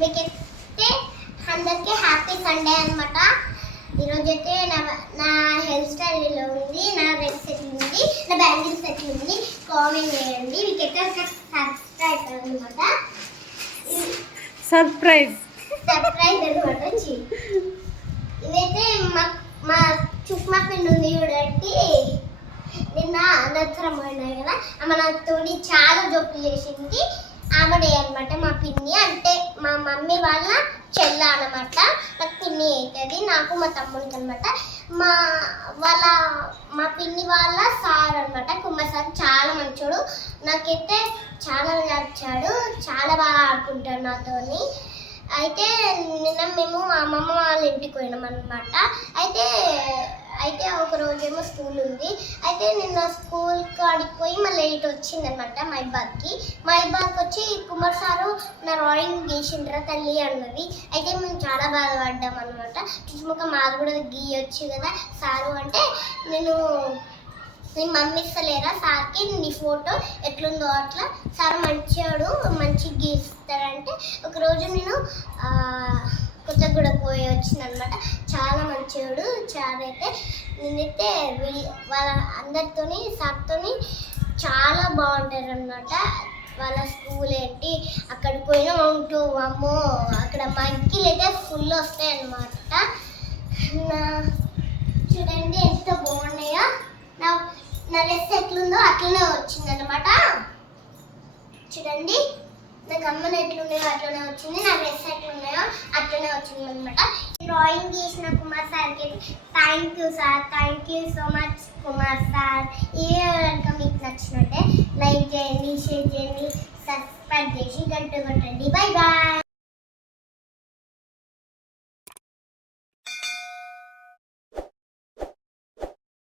మీకైతే అందరికీ happy Sunday అనమాట. ఈరోజైతే నా హెయిర్ స్టైల్ ఇలా ఉంది, నా డ్రెస్ సెట్ ఉంది, నా బ్యాంగిల్స్ సెట్ ఉంది. కామెంట్ చేయండి. మీకైతే ఒక సబ్స్క్రైబ్ అనమాట. సర్ప్రైజ్ అనమాట. ఇవైతే మా చుష్మా పిండి ఉంది చూడండి. నిన్న అనంతరం పోయినాయి కదా, ఆమె నాతో చాలా జోకులు చేసింది. ఆమెడే అనమాట మా పిన్ని, అంటే మా మమ్మీ వాళ్ళ చెల్ల అనమాట. నాకు పిన్ని అవుతుంది, నాకు మా తమ్ముడికి అనమాట. మా పిన్ని వాళ్ళ సార్ అనమాట, కుమార్ సార్. చాలా మంచోడు, నాకైతే చాలా నచ్చాడు, చాలా బాగా ఆడుకుంటాడు నాతోని. అయితే నిన్న మేము మా అమ్మమ్మ వాళ్ళ ఇంటికి పోయినాం అనమాట. అయితే ఒక రోజేమో స్కూల్ ఉంది. అయితే నిన్న స్కూల్ కాడికి పోయి మళ్ళీ లేట్ వచ్చిందనమాట మైబాద్కి వచ్చి కుమార్ సారు నా డ్రాయింగ్ గీసిండ్రా తల్లి అన్నది. అయితే మేము చాలా బాధపడ్డాం అనమాట. చుట్టుముఖ మాది కూడా గీయొచ్చు కదా సారు అంటే, నీ మమ్మీ ఇస్తలేరా సార్కి నీ ఫోటో ఎట్లుందో అట్లా. సార్ మంచివాడు, మంచిగా గీస్తాడంటే ఒకరోజు నేను కొత్తగూడ పోయి వచ్చిందనమాట. చాలా మంచివాడు సార్. అయితే నేనైతే వాళ్ళ అందరితోని సార్తోని చాలా బాగుంటారు అనమాట. వాళ్ళ స్కూల్ ఏంటి అక్కడికి పోయినా ఉంటూ అమ్మో అక్కడ మంకీలు అయితే ఫుల్ వస్తాయి అన్నమాట. చూడండి ఎంత బాగున్నాయో. నా డ్రెస్ ఎట్లుందో అట్లనే వచ్చిందనమాట. చూడండి నా గమ్మలు ఎట్లున్నాయో అట్లనే వచ్చింది, నా డ్రెస్ ఎట్లున్నాయో అట్లనే వచ్చింది అనమాట. డ్రాయింగ్ చేసిన కుమార్ సార్కి thank you sir, thank you so much Kumar sir. ఈ కనుక మీకు నచ్చినట్టే లైక్ చేయండి, షేర్ చేయండి, సబ్స్క్రైబ్ చేసి గంట కొట్టండి. Bye bye.